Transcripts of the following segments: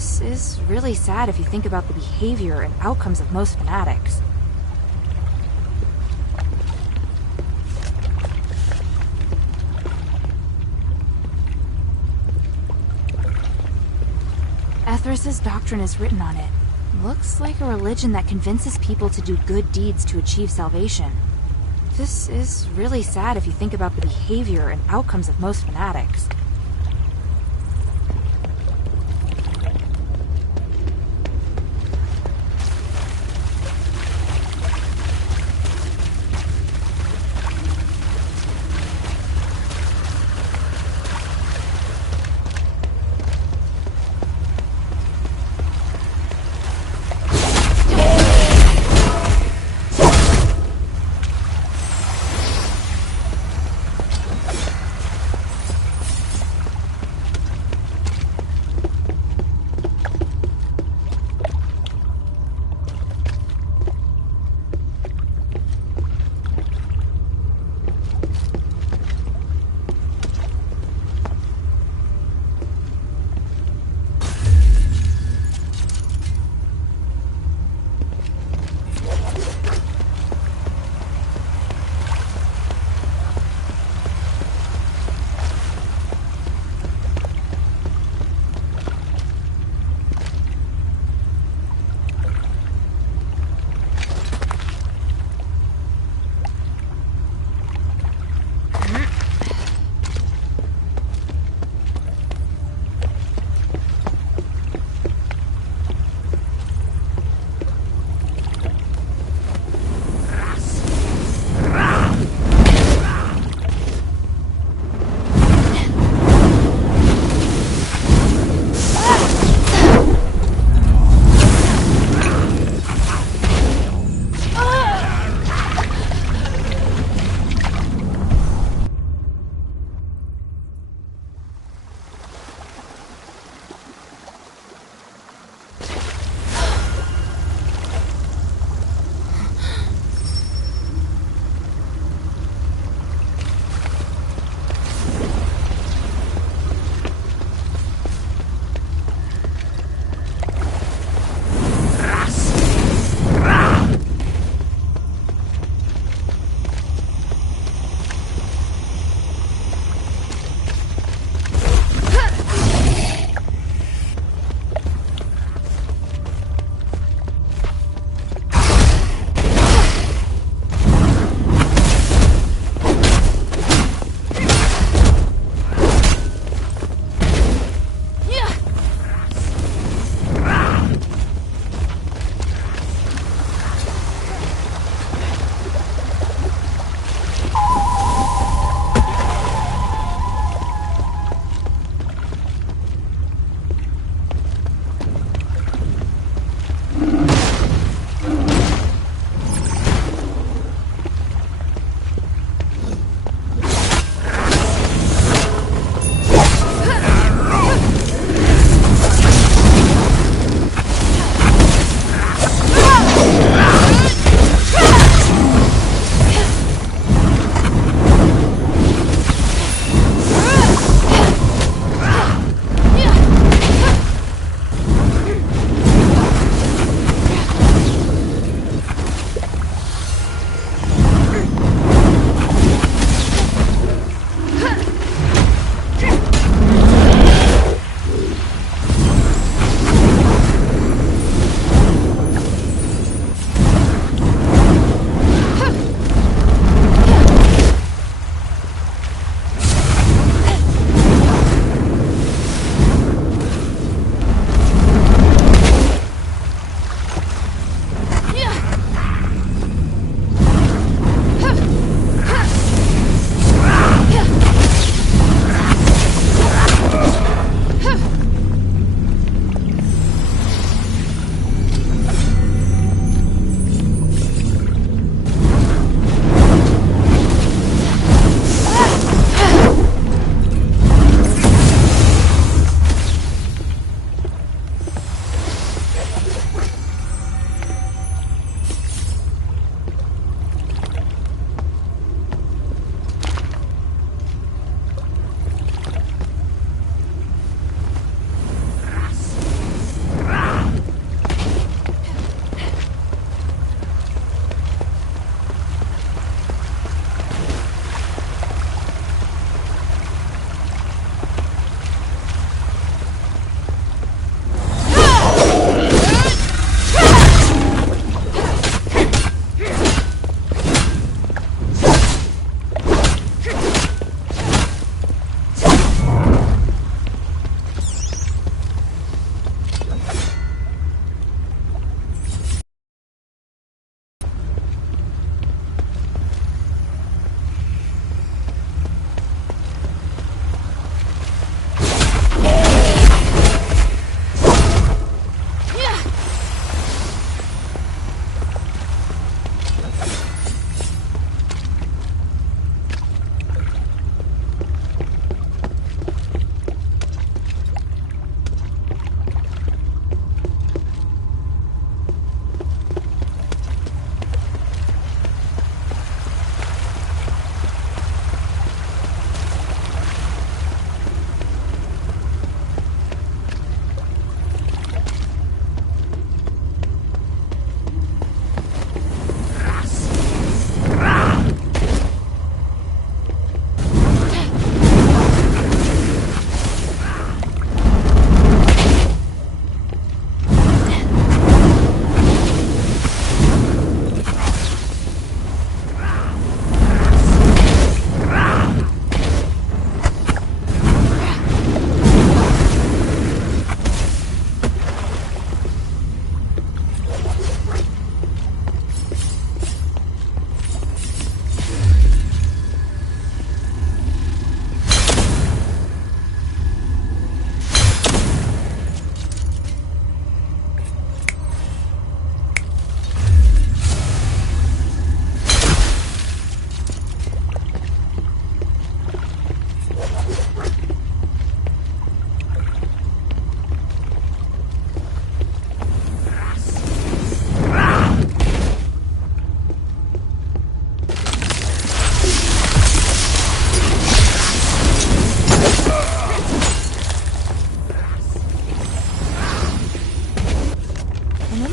This is really sad if you think about the behavior and outcomes of most fanatics. Ethris's doctrine is written on it. Looks like a religion that convinces people to do good deeds to achieve salvation. This is really sad if you think about the behavior and outcomes of most fanatics.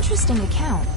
interesting account.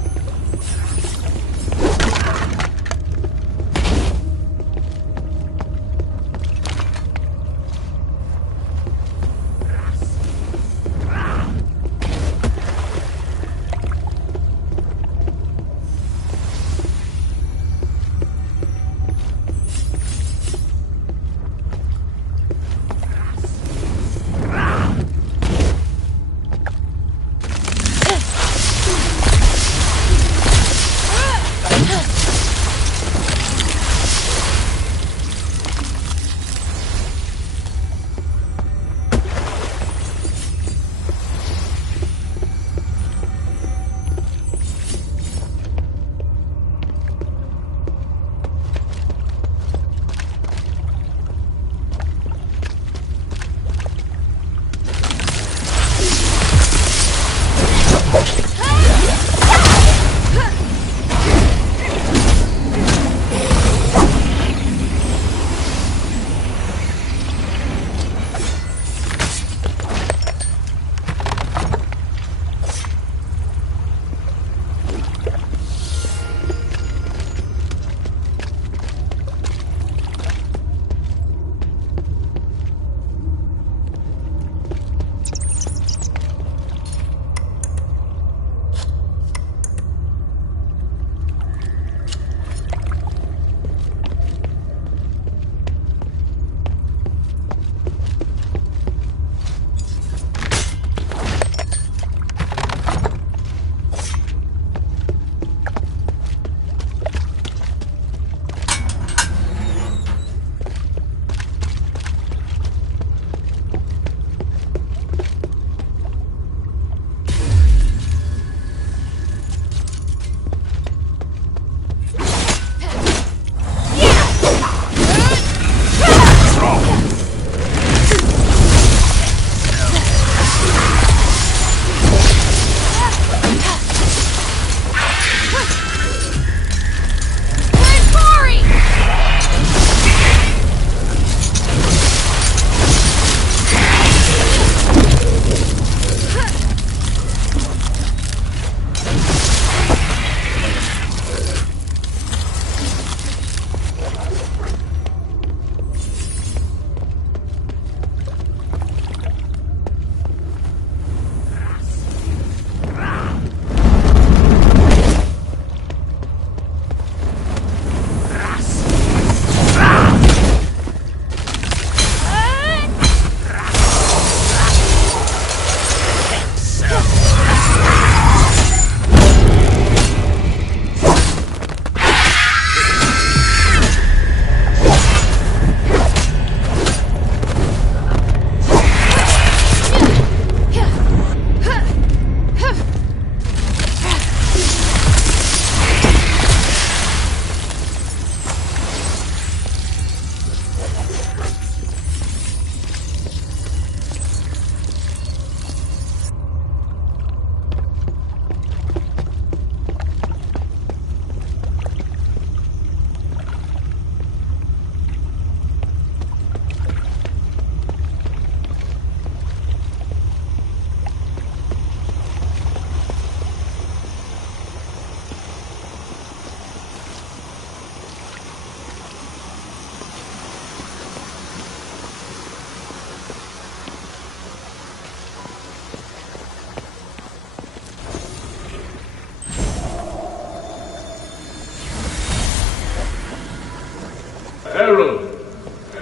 Herald,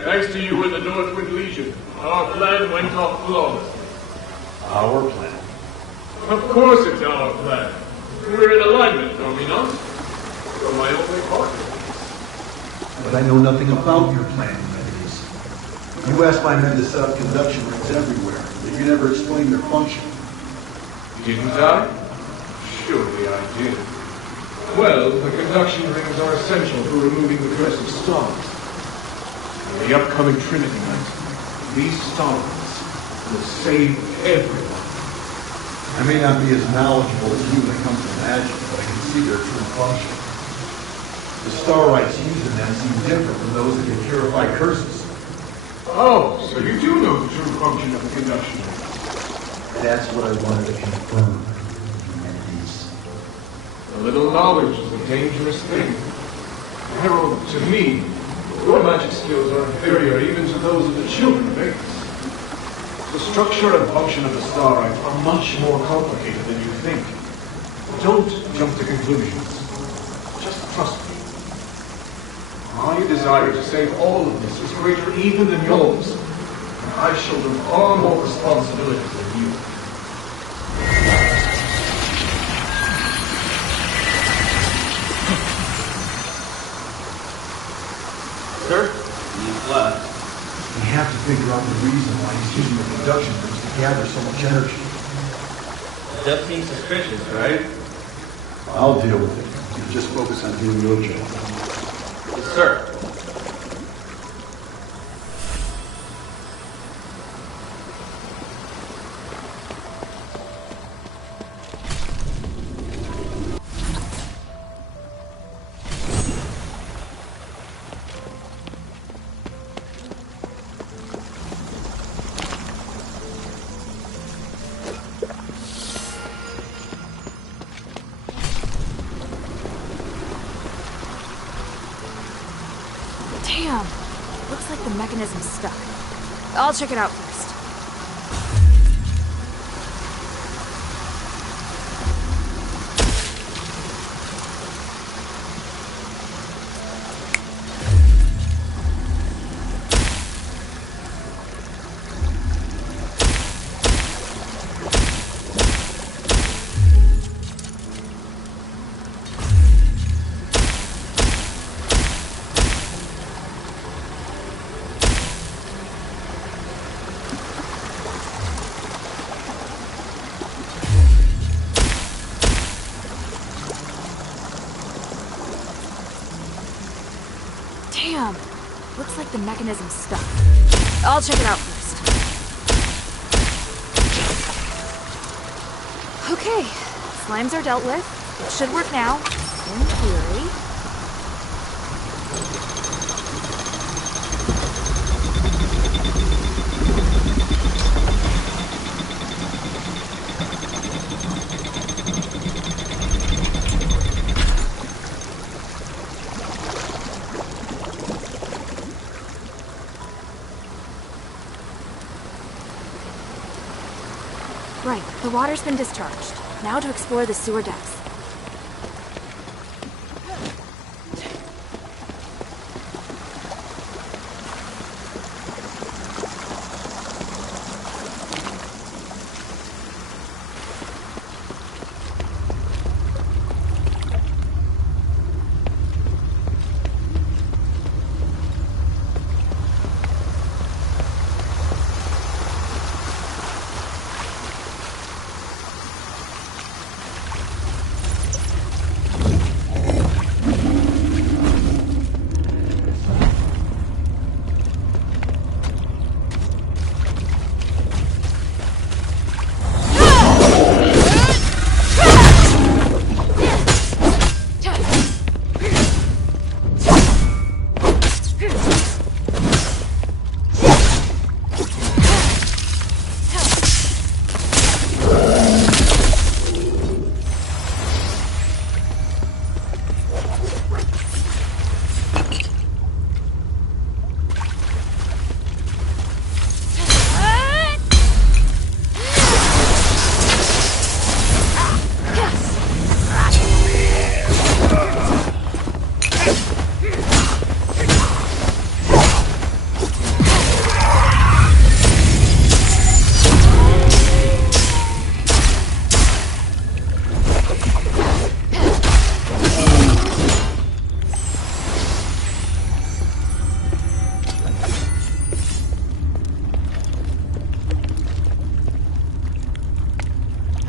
thanks to you and the Northwind Legion, our plan went off flawlessly. Our plan? Of course it's our plan. We're in alignment, are we not? You're my only partner. But I know nothing about your plan, Mendes. You asked my men to set up conduction rings everywhere, but you never explained their function. Didn't I? Surely I did. Well, the conduction rings are essential for removing the curse of stars. In the upcoming Trinity Night, these stars will save everyone. I may not be as knowledgeable as you when it comes to magic, but I can see their true function. The star rites used in them seem different from those that can purify curses. Oh, so you do know the true function of the conduction ring. That's what I wanted to confirm. Mendes. A little knowledge is a dangerous thing. Herald, to me, your magic skills are inferior even to those of the children of Aegis. The structure and function of the starlight are much more complicated than you think. Don't jump to conclusions. Just trust me. My desire to save all of this is greater even than yours. And I shoulder far more responsibility than you. Sir? He's left. We have to figure out the reason why he's using the conduction rings to gather so much energy. It does seem suspicious, right? I'll deal with it. You just focus on doing your job. Yes, sir. Damn! Looks like the mechanism's stuck. I'll check it out first. Damn! Looks like the mechanism's stuck. I'll check it out first. Okay, slimes are dealt with. It should work now, in theory. Right, the water's been discharged. Now to explore the sewer depths.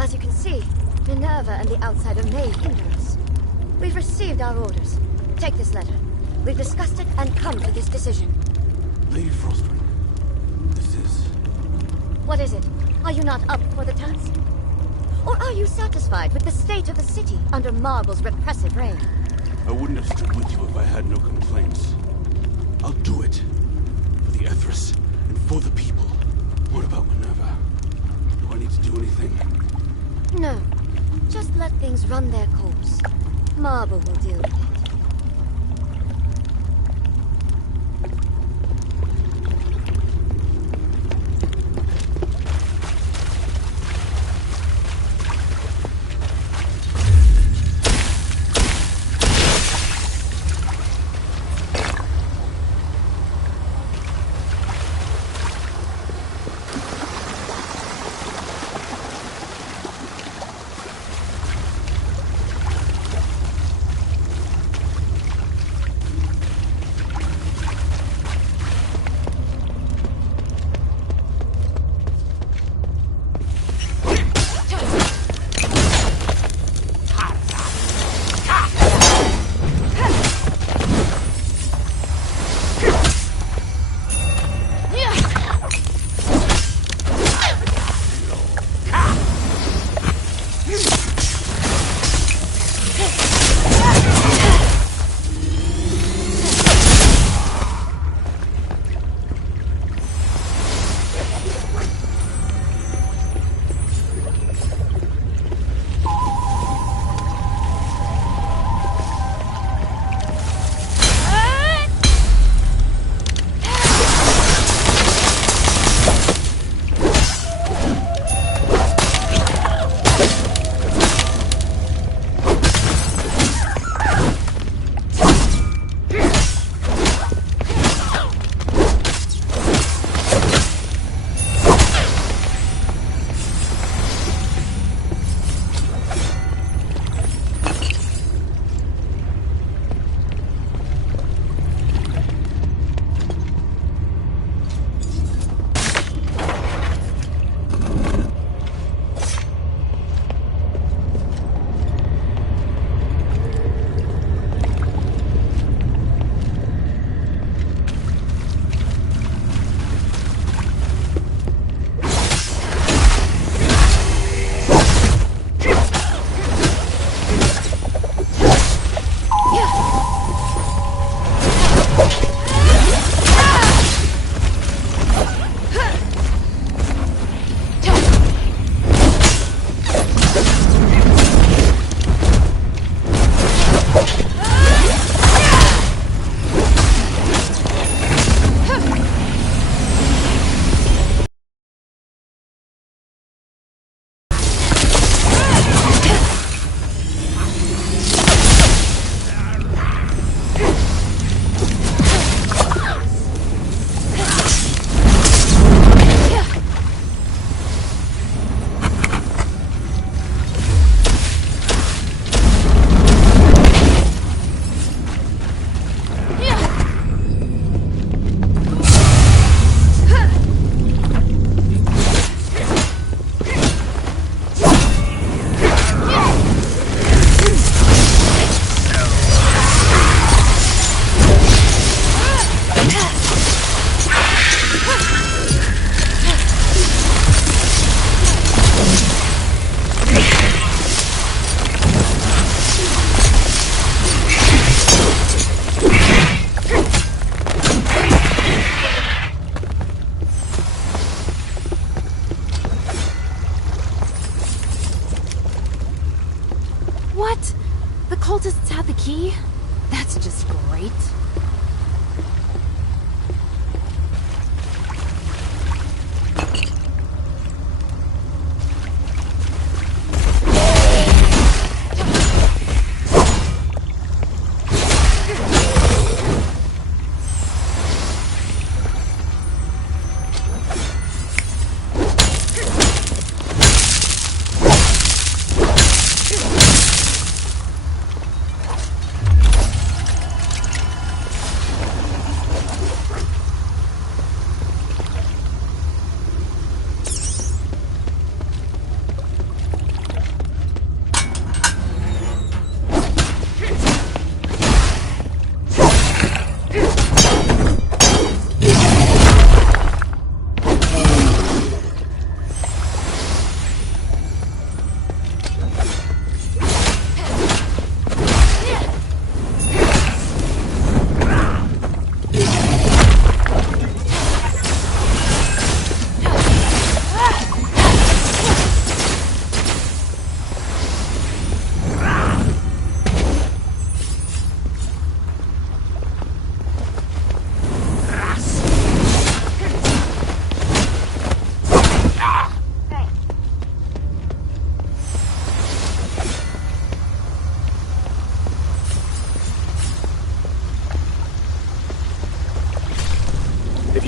As you can see, Minerva and the outsider may hinder us. We've received our orders. Take this letter. We've discussed it and come to this decision. Lady Frostwind, this is... What is it? Are you not up for the task? Or are you satisfied with the state of the city under Marble's repressive reign? I wouldn't have stood with you if I had no complaints. I'll do it. For the Ethris, and for the people. What about Minerva? Do I need to do anything? No. Just let things run their course. Marble will deal with it. What? The cultists had the key? That's just great.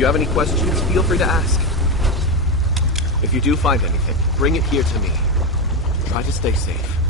you have any questions, feel free to ask. If you do find anything, bring it here to me. Try to stay safe.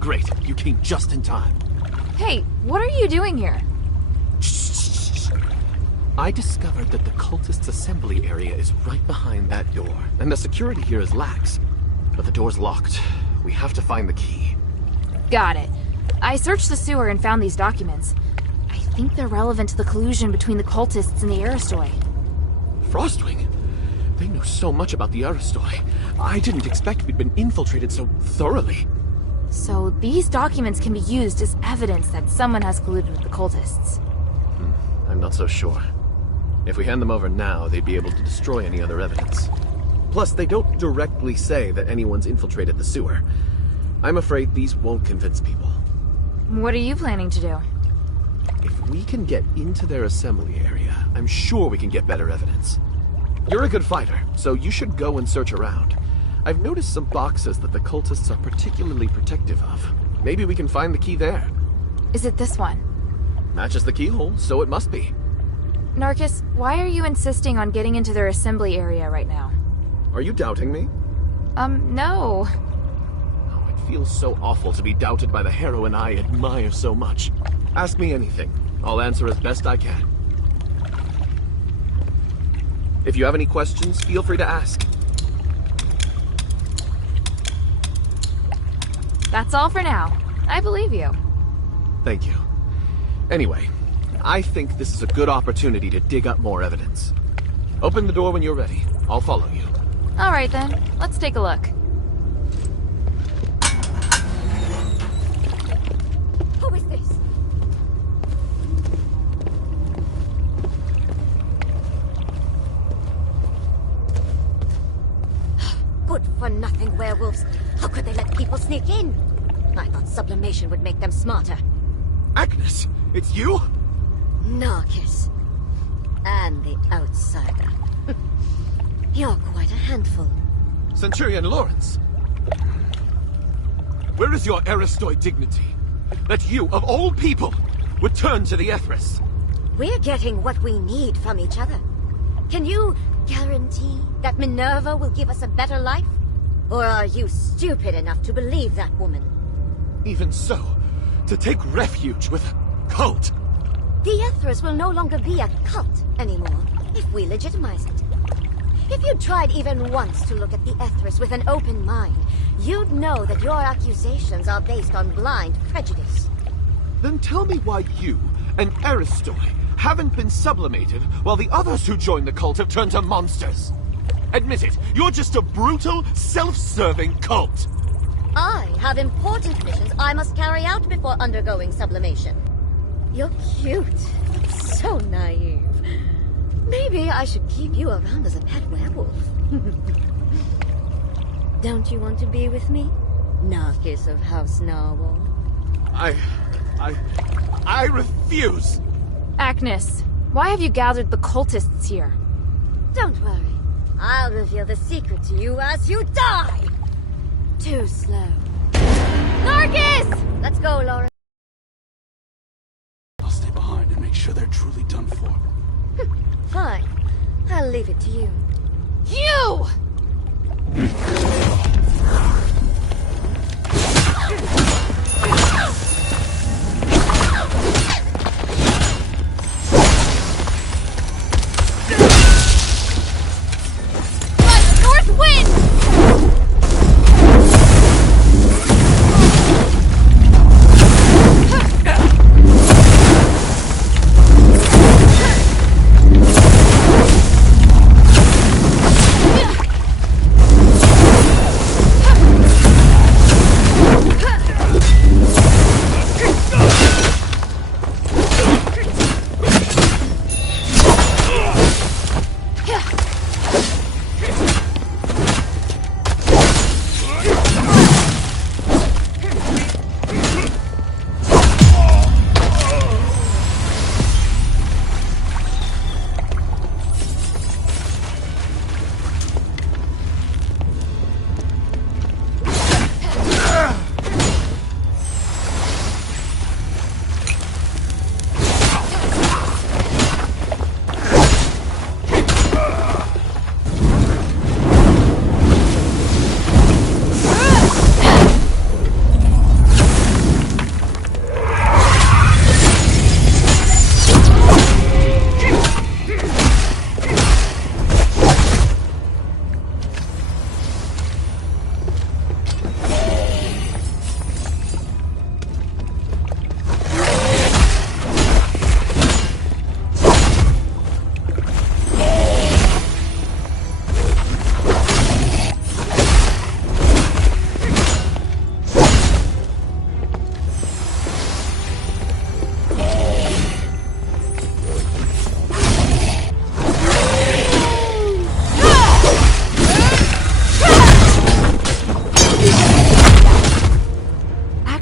Great, you came just in time. Hey, what are you doing here? I discovered that the cultists' assembly area is right behind that door, and the security here is lax. But the door's locked. We have to find the key. Got it. I searched the sewer and found these documents. I think they're relevant to the collusion between the cultists and the Aristoi. Frostwing? They know so much about the Aristoi. I didn't expect we'd been infiltrated so thoroughly. So these documents can be used as evidence that someone has colluded with the cultists. I'm not so sure. If we hand them over now, they'd be able to destroy any other evidence. Plus, they don't directly say that anyone's infiltrated the sewer. I'm afraid these won't convince people. What are you planning to do? If we can get into their assembly area, I'm sure we can get better evidence. You're a good fighter, so you should go and search around. I've noticed some boxes that the cultists are particularly protective of. Maybe we can find the key there. Is it this one? Matches the keyhole, so it must be. Narcus, why are you insisting on getting into their assembly area right now? Are you doubting me? No. Oh, it feels so awful to be doubted by the heroine I admire so much. Ask me anything. I'll answer as best I can. If you have any questions, feel free to ask. That's all for now. I believe you. Thank you. Anyway, I think this is a good opportunity to dig up more evidence. Open the door when you're ready. I'll follow you. All right then, let's take a look. Who is this? Good-for-nothing werewolves. How could they let people sneak in? I thought sublimation would make them smarter. Agnes, it's you? Narcus. And the outsider. You're quite a handful. Centurion Lawrence. Where is your Aristoi dignity? That you, of all people, would turn to the Ethris? We're getting what we need from each other. Can you guarantee that Minerva will give us a better life? Or are you stupid enough to believe that woman? Even so, to take refuge with a cult. The Ethris will no longer be a cult anymore, if we legitimize it. If you tried even once to look at the Ethris with an open mind, you'd know that your accusations are based on blind prejudice. Then tell me why you, an Aristoi, haven't been sublimated while the others who joined the cult have turned to monsters. Admit it, you're just a brutal, self-serving cult. I have important missions I must carry out before undergoing sublimation. You're cute. So naive. Maybe I should keep you around as a pet werewolf. Don't you want to be with me? Narcus of House Narwhal. I refuse! Agnes, why have you gathered the cultists here? Don't worry. I'll reveal the secret to you as you die! Too slow. Narcus! Let's go, Laura. I'll stay behind and make sure they're truly done for. Fine. I'll leave it to you. You! North wind!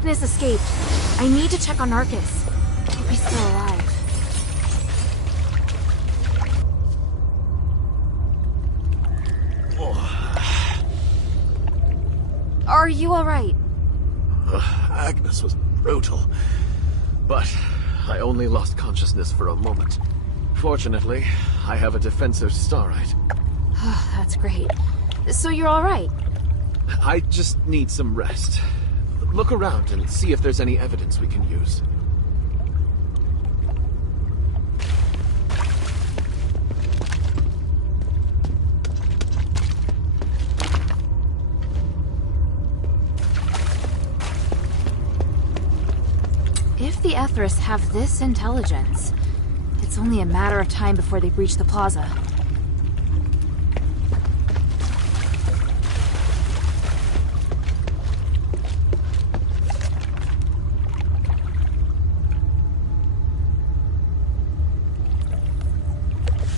Magnus escaped. I need to check on Narcus. Hope he's still alive. Are you alright? Agnes was brutal, but I only lost consciousness for a moment. Fortunately, I have a defensive starite. That's great. So you're alright? I just need some rest. Look around and see if there's any evidence we can use. If the Etherists have this intelligence, it's only a matter of time before they breach the plaza.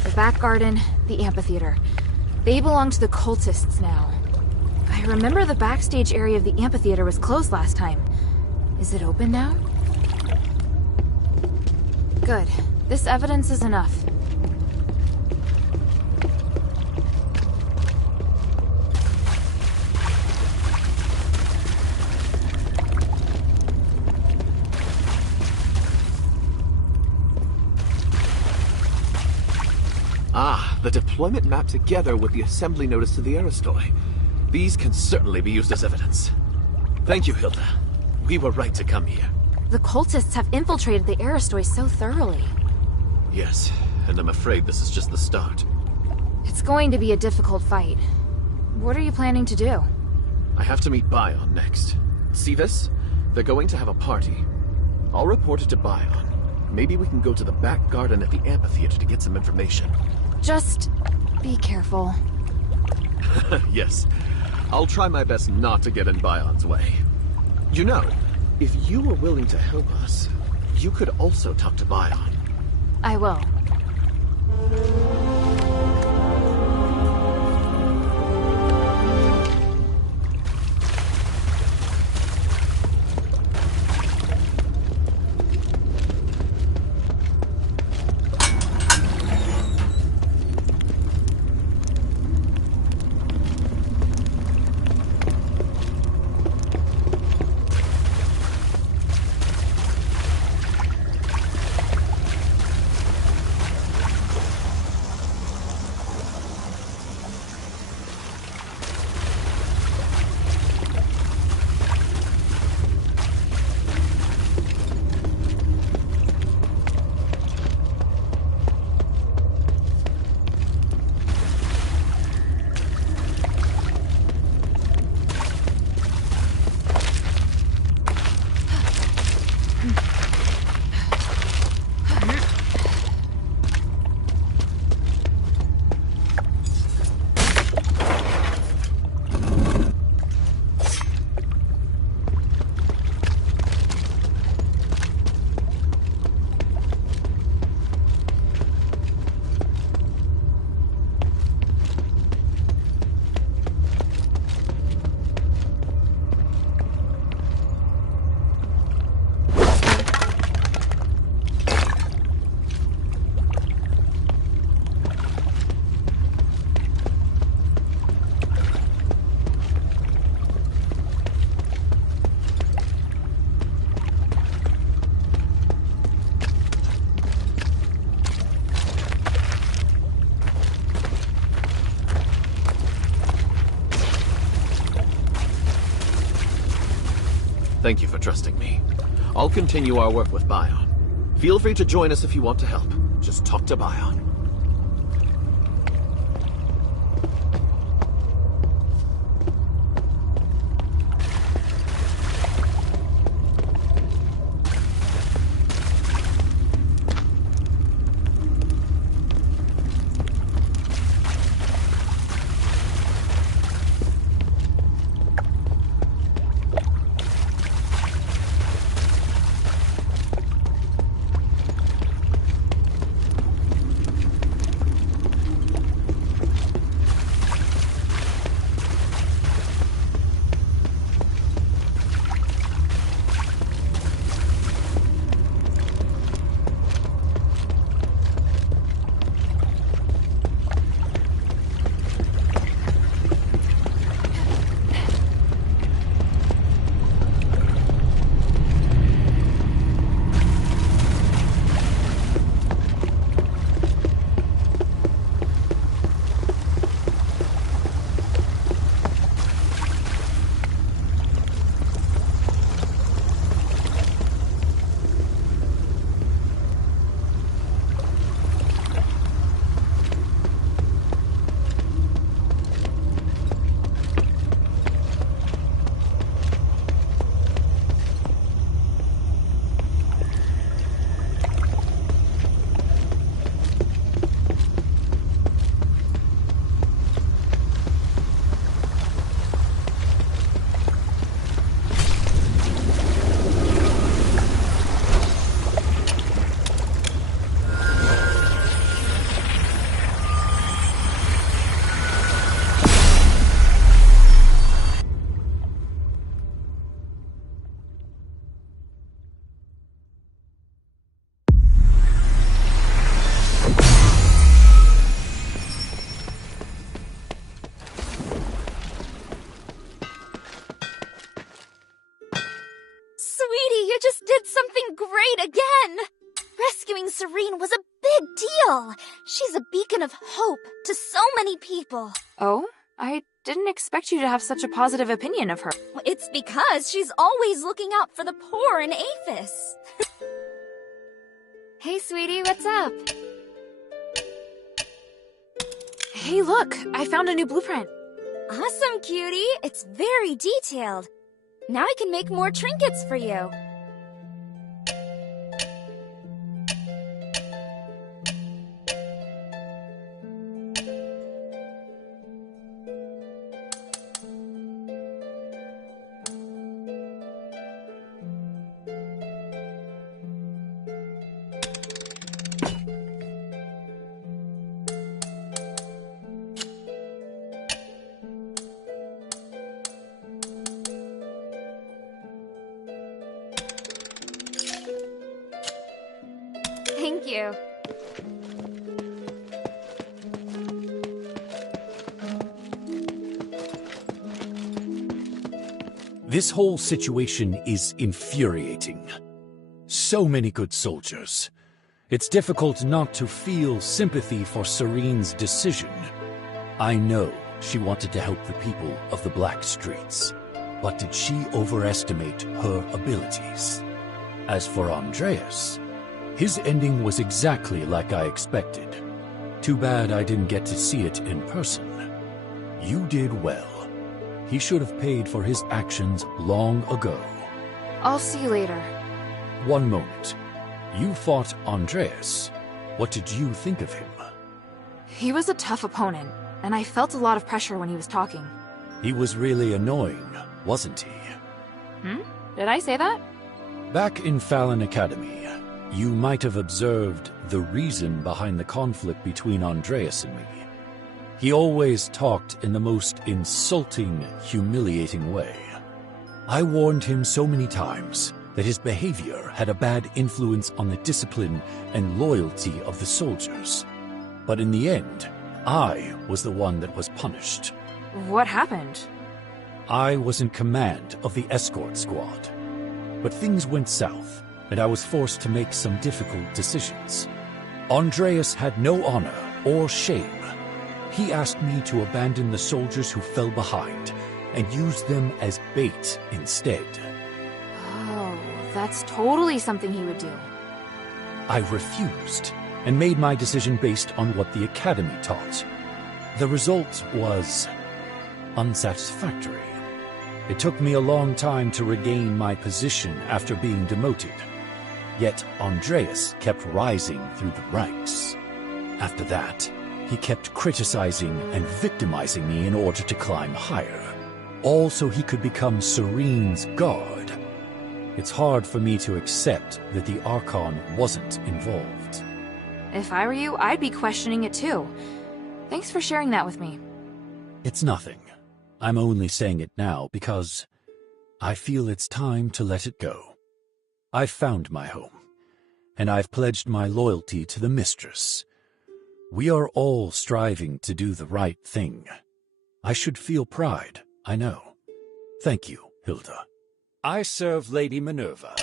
The back garden, the amphitheater. They belong to the cultists now. I remember the backstage area of the amphitheater was closed last time. Is it open now? Good. This evidence is enough. Ah, the deployment map together with the assembly notice to the Aristoi. These can certainly be used as evidence. Thank you, Hilda. We were right to come here. The cultists have infiltrated the Aristoi so thoroughly. Yes, and I'm afraid this is just the start. It's going to be a difficult fight. What are you planning to do? I have to meet Bion next. See this? They're going to have a party. I'll report it to Bion. Maybe we can go to the back garden at the amphitheater to get some information. Just be careful. Yes. I'll try my best not to get in Bion's way. You know, if you were willing to help us, you could also talk to Bion. I will. Thank you for trusting me. I'll continue our work with Bion. Feel free to join us if you want to help. Just talk to Bion. You just did something great again! Rescuing Serene was a big deal! She's a beacon of hope to so many people. Oh? I didn't expect you to have such a positive opinion of her. It's because she's always looking out for the poor and Aphis. Hey, sweetie, what's up? Hey, look! I found a new blueprint. Awesome, cutie! It's very detailed. Now I can make more trinkets for you. Thank you. This whole situation is infuriating. So many good soldiers. It's difficult not to feel sympathy for Serene's decision. I know she wanted to help the people of the Black Streets, but did she overestimate her abilities? As for Andreas, his ending was exactly like I expected. Too bad I didn't get to see it in person. You did well. He should have paid for his actions long ago. I'll see you later. One moment. You fought Andreas. What did you think of him? He was a tough opponent, and I felt a lot of pressure when he was talking. He was really annoying, wasn't he? Did I say that? Back in Fallon Academy, you might have observed the reason behind the conflict between Andreas and me. He always talked in the most insulting, humiliating way. I warned him so many times that his behavior had a bad influence on the discipline and loyalty of the soldiers. But in the end, I was the one that was punished. What happened? I was in command of the escort squad. But things went south, and I was forced to make some difficult decisions. Andreas had no honor or shame. He asked me to abandon the soldiers who fell behind and use them as bait instead. Oh, that's totally something he would do. I refused and made my decision based on what the academy taught. The result was unsatisfactory. It took me a long time to regain my position after being demoted. Yet Andreas kept rising through the ranks. After that, he kept criticizing and victimizing me in order to climb higher, all so he could become Serene's guard. It's hard for me to accept that the Archon wasn't involved. If I were you, I'd be questioning it too. Thanks for sharing that with me. It's nothing. I'm only saying it now because I feel it's time to let it go. I've found my home, and I've pledged my loyalty to the mistress. We are all striving to do the right thing. I should feel pride, I know. Thank you, Hilda. I serve Lady Minerva.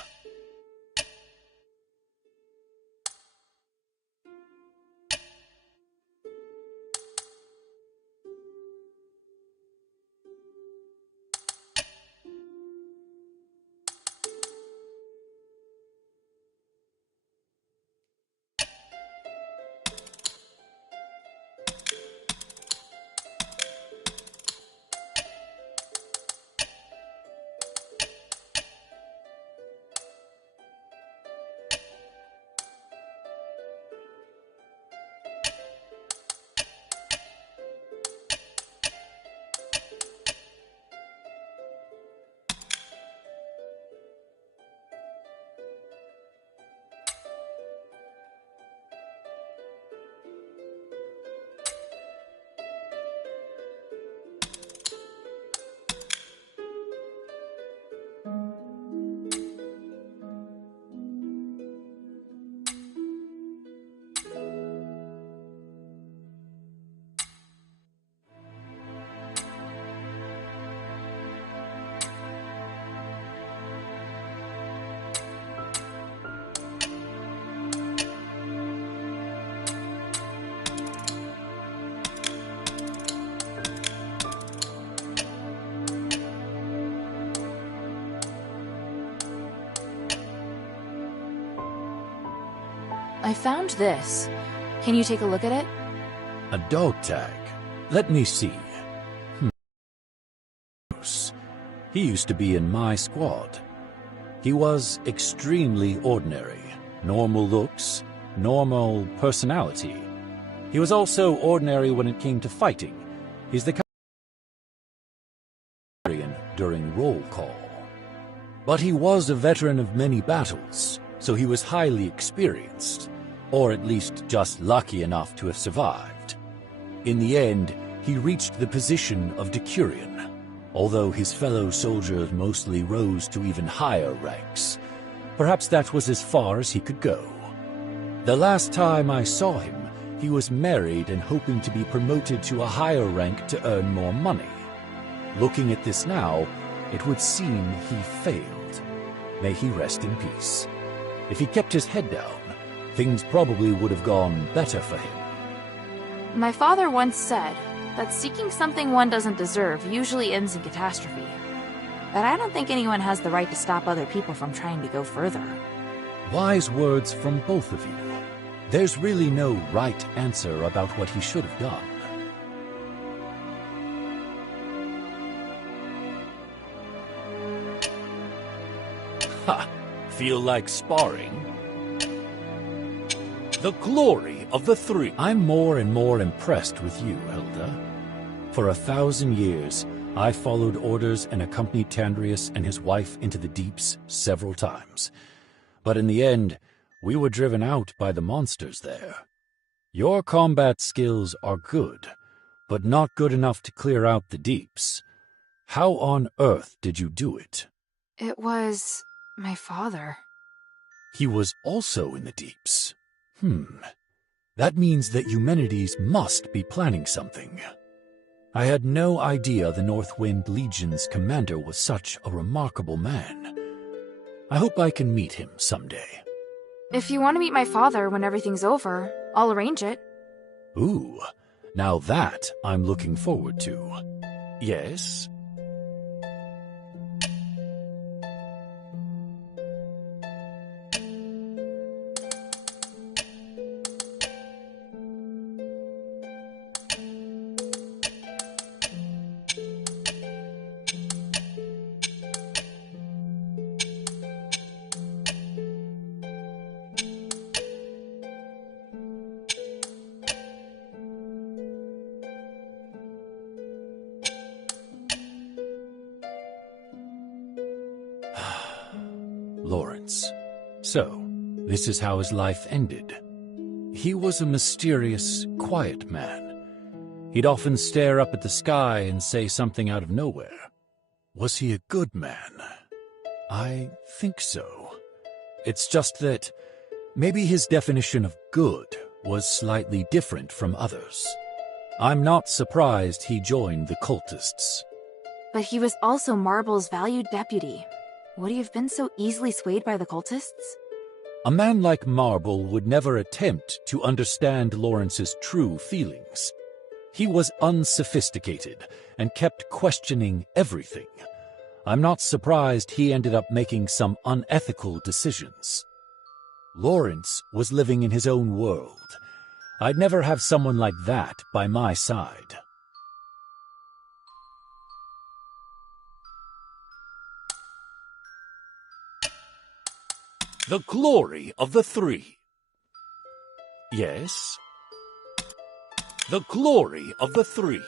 I found this. Can you take a look at it? A dog tag. Let me see. He used to be in my squad. He was extremely ordinary. Normal looks, normal personality. He was also ordinary when it came to fighting. He's the kind during roll call. But he was a veteran of many battles, so he was highly experienced, or at least just lucky enough to have survived. In the end, he reached the position of decurion, although his fellow soldiers mostly rose to even higher ranks. Perhaps that was as far as he could go. The last time I saw him, he was married and hoping to be promoted to a higher rank to earn more money. Looking at this now, it would seem he failed. May he rest in peace. If he kept his head down, things probably would have gone better for him. My father once said that seeking something one doesn't deserve usually ends in catastrophe. But I don't think anyone has the right to stop other people from trying to go further. Wise words from both of you. There's really no right answer about what he should have done. Ha! Feel like sparring? The glory of the three. I'm more and more impressed with you, Hilda. For 1,000 years, I followed orders and accompanied Tandrius and his wife into the deeps several times. But in the end, we were driven out by the monsters there. Your combat skills are good, but not good enough to clear out the deeps. How on earth did you do it? It was my father. He was also in the deeps. That means that Eumenides must be planning something. I had no idea the Northwind Legion's commander was such a remarkable man. I hope I can meet him someday. If you want to meet my father when everything's over, I'll arrange it. Ooh, now that I'm looking forward to. Yes? Lawrence. So, this is how his life ended. He was a mysterious, quiet man. He'd often stare up at the sky and say something out of nowhere. Was he a good man? I think so. It's just that maybe his definition of good was slightly different from others. I'm not surprised he joined the cultists. But he was also Marble's valued deputy. Would he have been so easily swayed by the cultists? A man like Marble would never attempt to understand Lawrence's true feelings. He was unsophisticated and kept questioning everything. I'm not surprised he ended up making some unethical decisions. Lawrence was living in his own world. I'd never have someone like that by my side. The glory of the three. Yes? The glory of the three.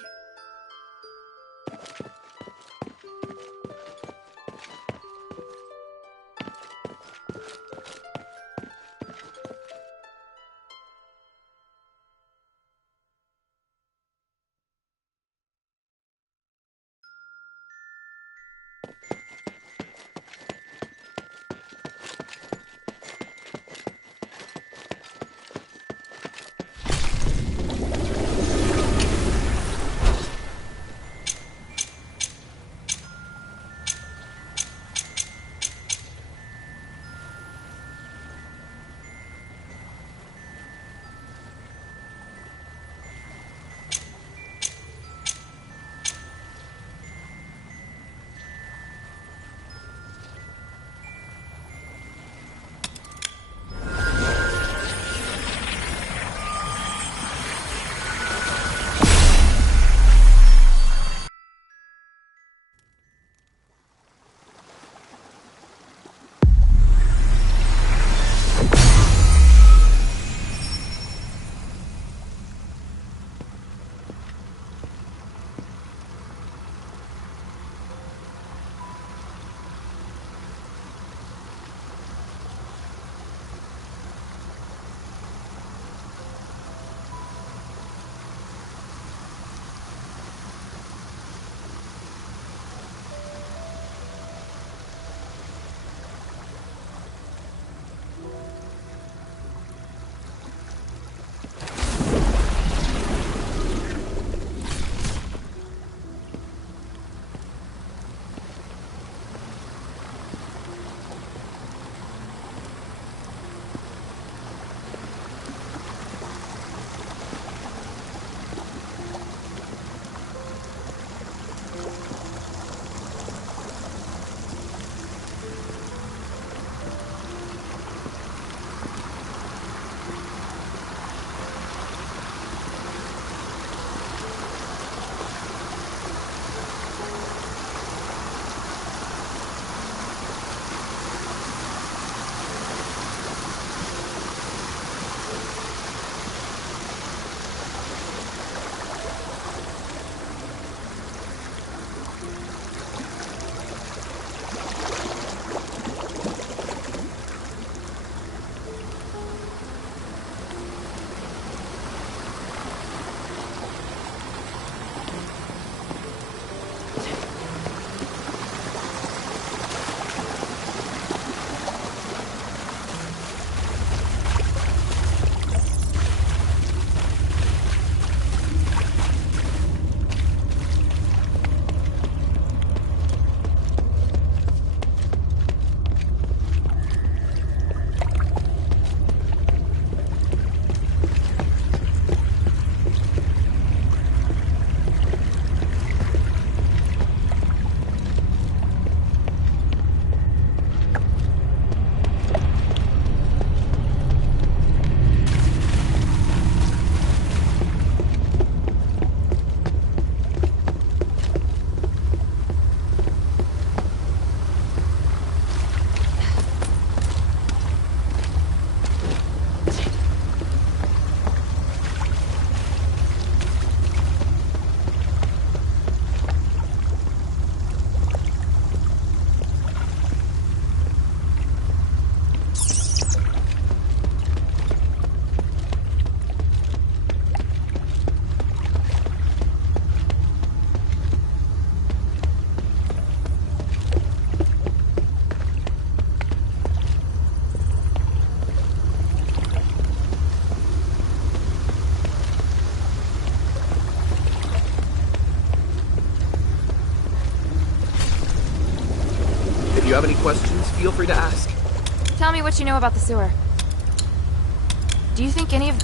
Tell me what you know about the sewer. Do you think any of...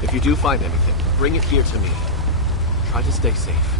If you do find anything, bring it here to me. Try to stay safe.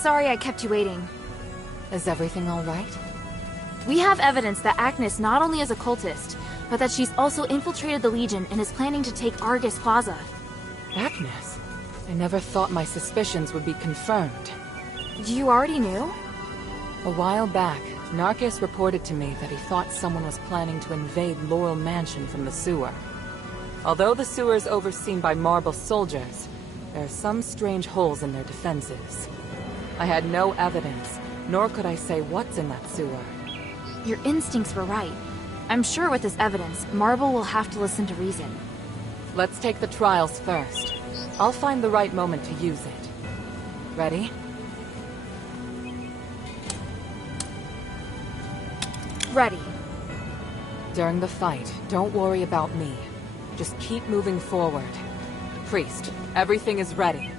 Sorry I kept you waiting. Is everything all right? We have evidence that Agnes not only is a cultist, but that she's also infiltrated the Legion and is planning to take Argus Plaza. Agnes? I never thought my suspicions would be confirmed. You already knew? A while back, Narcus reported to me that he thought someone was planning to invade Laurel Mansion from the sewer. Although the sewer is overseen by Marble soldiers, there are some strange holes in their defenses. I had no evidence, nor could I say what's in that sewer. Your instincts were right. I'm sure with this evidence, Marble will have to listen to reason. Let's take the trials first. I'll find the right moment to use it. Ready? Ready. During the fight, don't worry about me. Just keep moving forward. Priest, everything is ready.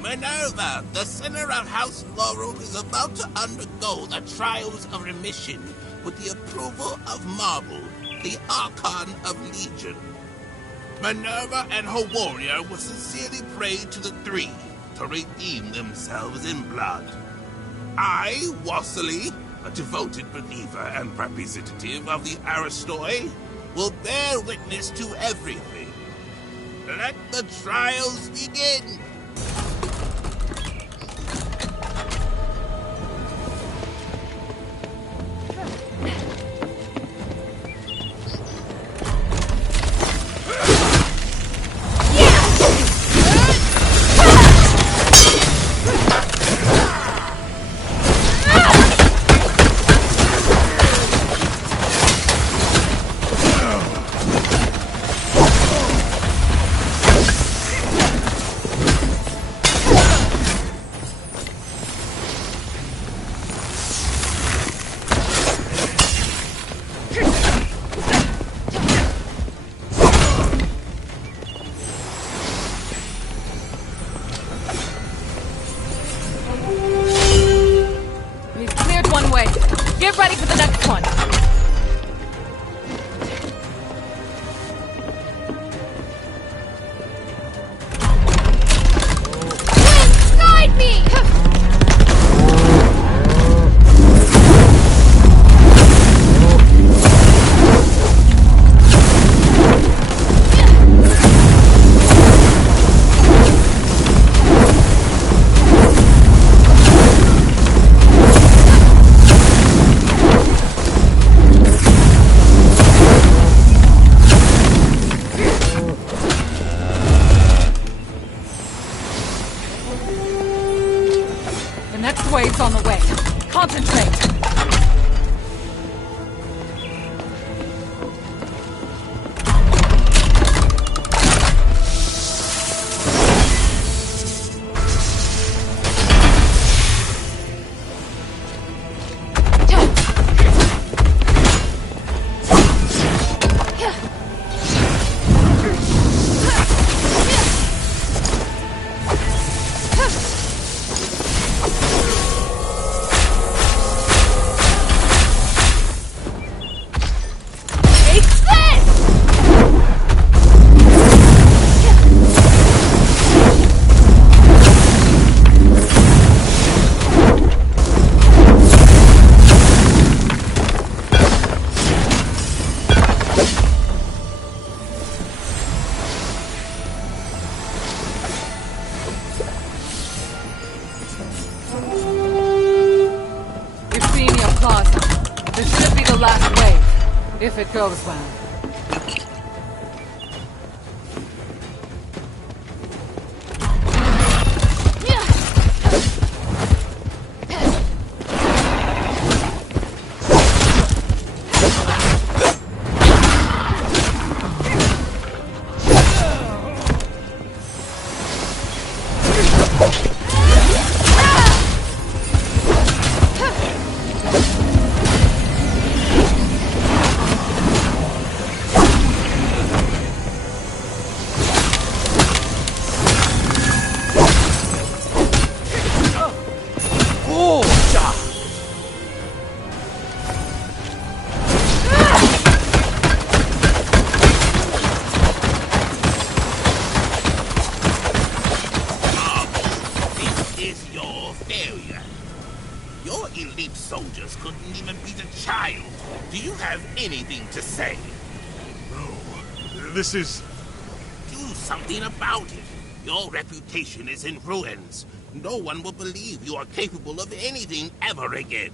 Minerva, the sinner of House Laurel is about to undergo the trials of remission with the approval of Marble, the Archon of Legion. Minerva and her warrior will sincerely pray to the three to redeem themselves in blood. I, Wassily, a devoted believer and representative of the Aristoi, will bear witness to everything. Let the trials begin! Get ready for the next one! Inside me! Waves on the way. Concentrate! If it goes well. to say. No, this is... Do something about it. Your reputation is in ruins. No one will believe you are capable of anything ever again.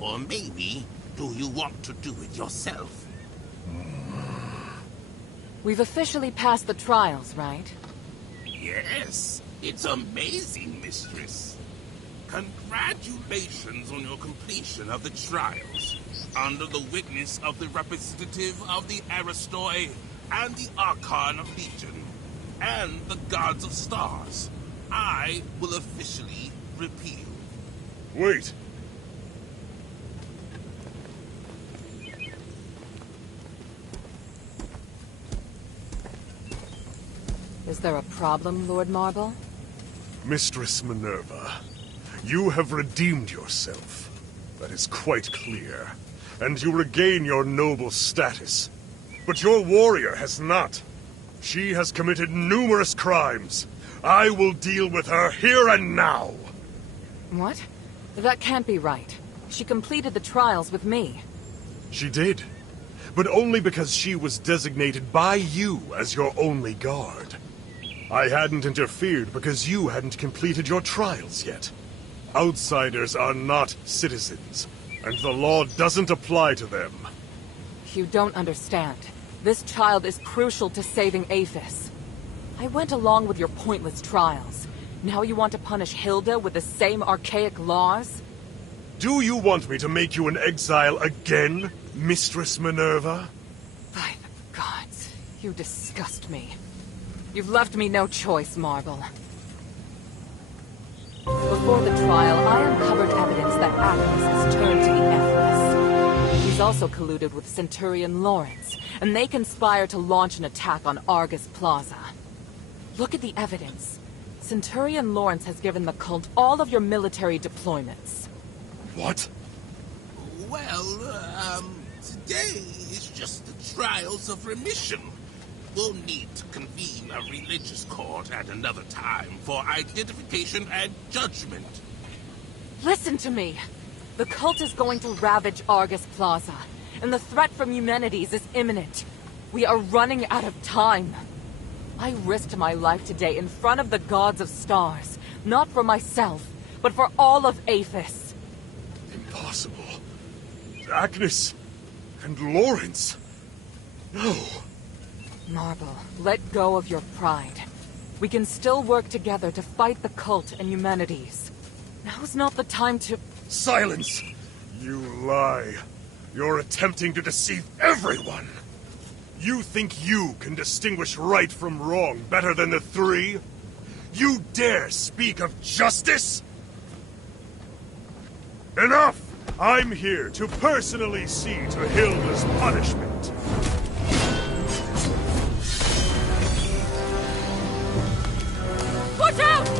Or maybe, do you want to do it yourself? We've officially passed the trials, right? Yes, it's amazing, mistress. Congratulations on your completion of the trials. Under the witness of the representative of the Aristoi and the Archon of Legion, and the Gods of Stars, I will officially repeal. Wait. Is there a problem, Lord Marble? Mistress Minerva, you have redeemed yourself. That is quite clear. And you regain your noble status. But your warrior has not. She has committed numerous crimes. I will deal with her here and now. What? That can't be right. She completed the trials with me. She did. But only because she was designated by you as your only guard. I hadn't interfered because you hadn't completed your trials yet. Outsiders are not citizens, and the law doesn't apply to them. You don't understand. This child is crucial to saving Aphis. I went along with your pointless trials. Now you want to punish Hilda with the same archaic laws? Do you want me to make you an exile again, Mistress Minerva? By the gods, you disgust me. You've left me no choice, Marble. Before the trial, I uncovered evidence that Agnes has turned to the Ethnos. He's also colluded with Centurion Lawrence, and they conspire to launch an attack on Argus Plaza. Look at the evidence. Centurion Lawrence has given the cult all of your military deployments. What? Well, today is just the trials of remission. We'll need to convene a religious court at another time for identification and judgment. Listen to me. The cult is going to ravage Argus Plaza, and the threat from Eumenides is imminent. We are running out of time. I risked my life today in front of the Gods of Stars, not for myself, but for all of Aphis. Impossible. Agnes and Lawrence. No. Marble, let go of your pride. We can still work together to fight the cult and Eumenides. Now's not the time to... Silence! You lie. You're attempting to deceive everyone. You think you can distinguish right from wrong better than the three? You dare speak of justice? Enough! I'm here to personally see to Hilda's punishment. Watch out!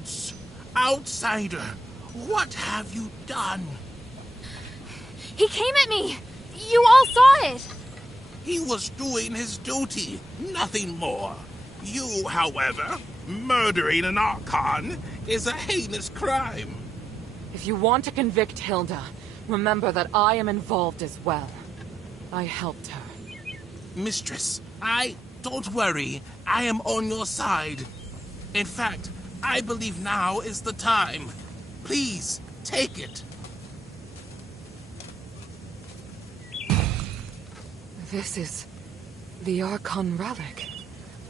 gods! Outsider, what have you done? He came at me! You all saw it! He was doing his duty, nothing more. You, however, murdering an Archon is a heinous crime. If you want to convict Hilda, remember that I am involved as well. I helped her. Mistress, don't worry, I am on your side. In fact, I believe now is the time. Please, take it. This is the Archon relic.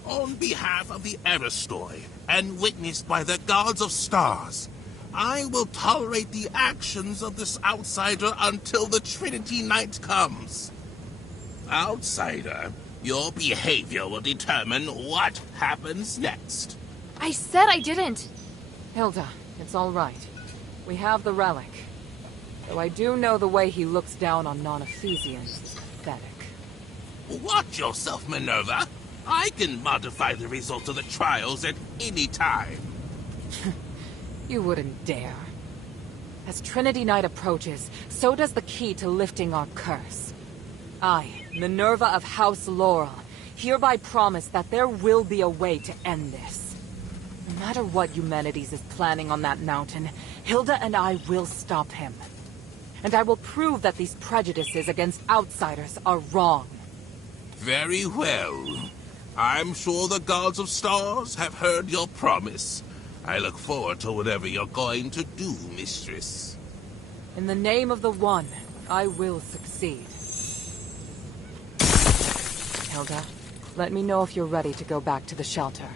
On behalf of the Aristoi, and witnessed by the gods of stars, I will tolerate the actions of this outsider until the Trinity Night comes. Outsider, your behavior will determine what happens next. I said I didn't. Hilda, it's all right. We have the relic. Though I do know the way he looks down on non-Ephesians is pathetic. Watch yourself, Minerva. I can modify the results of the trials at any time. You wouldn't dare. As Trinity Night approaches, so does the key to lifting our curse. I, Minerva of House Laurel, hereby promise that there will be a way to end this. No matter what Eumenides is planning on that mountain, Hilda and I will stop him. And I will prove that these prejudices against outsiders are wrong. Very well. I'm sure the gods of stars have heard your promise. I look forward to whatever you're going to do, mistress. In the name of the One, I will succeed. Hilda, let me know if you're ready to go back to the shelter.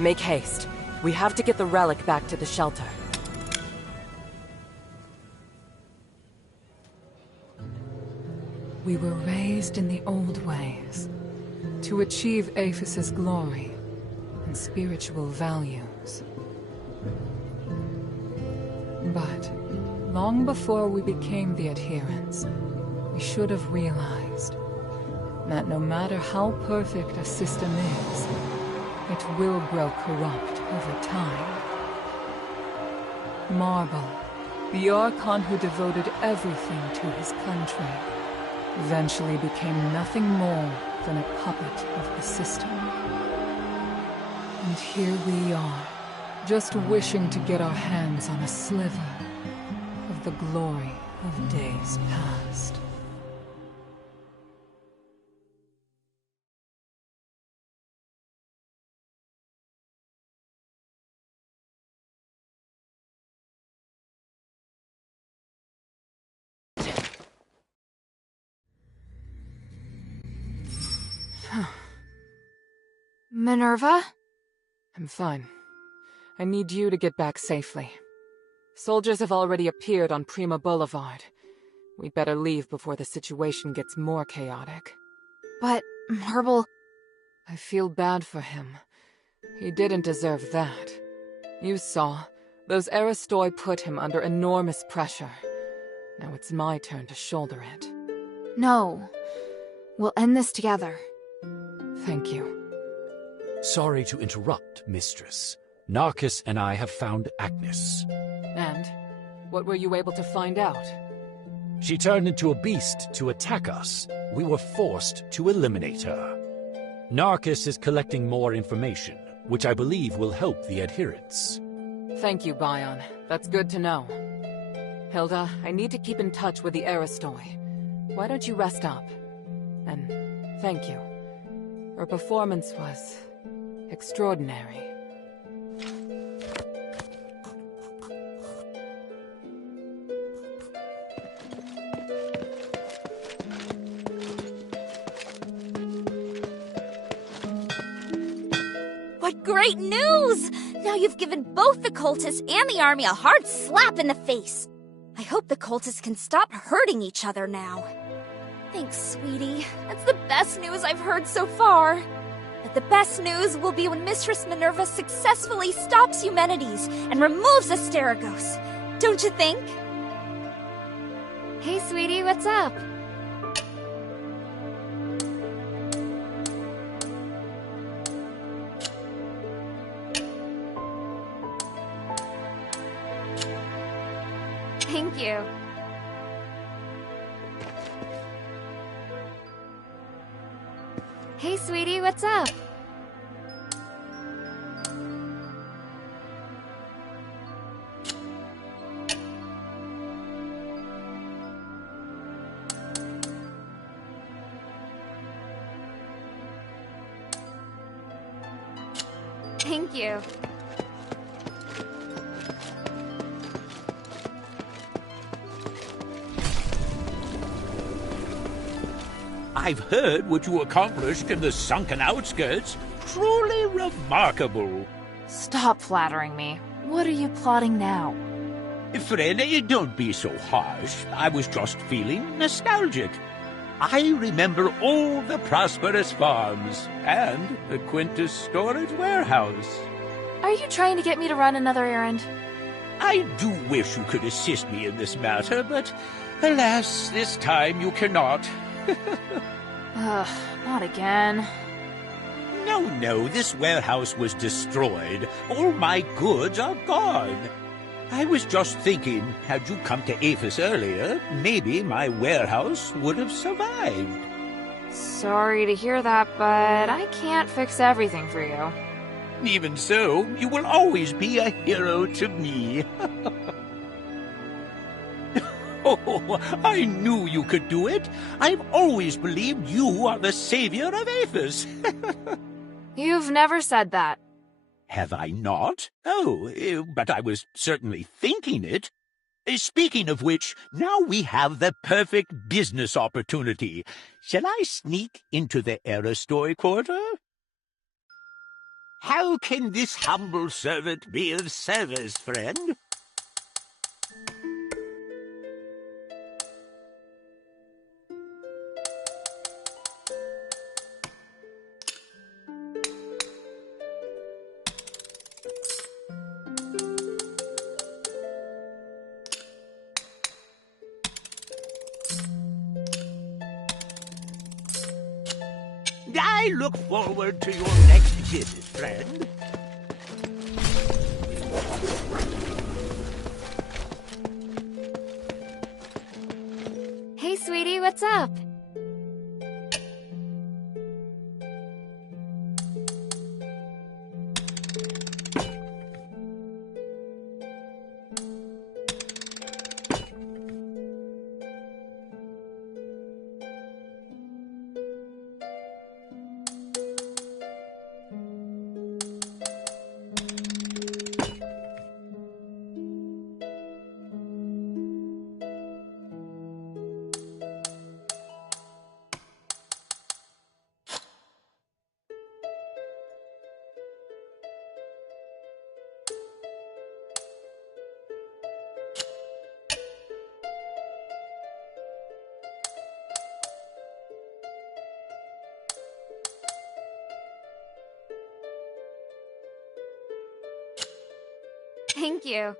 Make haste. We have to get the relic back to the shelter. We were raised in the old ways, to achieve Aphis's glory and spiritual values. But long before we became the adherents, we should have realized that no matter how perfect a system is, it will grow corrupt over time. Marble, the Archon who devoted everything to his country, eventually became nothing more than a puppet of the system. And here we are, just wishing to get our hands on a sliver of the glory of days past. Minerva? I'm fine. I need you to get back safely. Soldiers have already appeared on Prima Boulevard. We better leave before the situation gets more chaotic. But, Marble... I feel bad for him. He didn't deserve that. You saw. Those Aristoi put him under enormous pressure. Now it's my turn to shoulder it. No. We'll end this together. Thank you. Sorry to interrupt, Mistress. Narcus and I have found Agnes. And? What were you able to find out? She turned into a beast to attack us. We were forced to eliminate her. Narcus is collecting more information, which I believe will help the adherents. Thank you, Bion. That's good to know. Hilda, I need to keep in touch with the Aristoi. Why don't you rest up? And thank you. Her performance was extraordinary. What great news! Now you've given both the cultists and the army a hard slap in the face. I hope the cultists can stop hurting each other now. Thanks, sweetie. That's the best news I've heard so far. But the best news will be when Mistress Minerva successfully stops Eumenides and removes Asterigos. Don't you think? Hey, sweetie, what's up? Thank you. Hey, sweetie, what's up? Thank you. I've heard what you accomplished in the sunken outskirts. Truly remarkable. Stop flattering me. What are you plotting now? Friend, don't be so harsh. I was just feeling nostalgic. I remember all the prosperous farms and the Quintus storage warehouse. Are you trying to get me to run another errand? I do wish you could assist me in this matter, but alas, this time you cannot. Ugh, not again. No, this warehouse was destroyed. All my goods are gone. I was just thinking, had you come to Aphis earlier, maybe my warehouse would have survived. Sorry to hear that, but I can't fix everything for you. Even so, you will always be a hero to me. Oh, I knew you could do it. I've always believed you are the savior of Aphis. You've never said that. Have I not? Oh, but I was certainly thinking it. Speaking of which, now we have the perfect business opportunity. Shall I sneak into the Aristoi quarter? How can this humble servant be of service, friend? I look forward to your next visit, friend. Hey, sweetie, what's up? Thank you.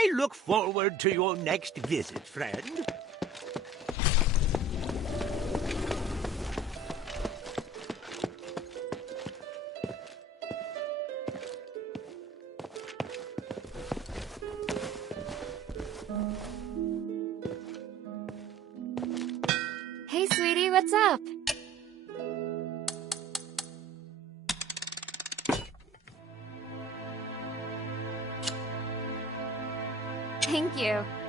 I look forward to your next visit, friend. Hey, sweetie, what's up? Thank you.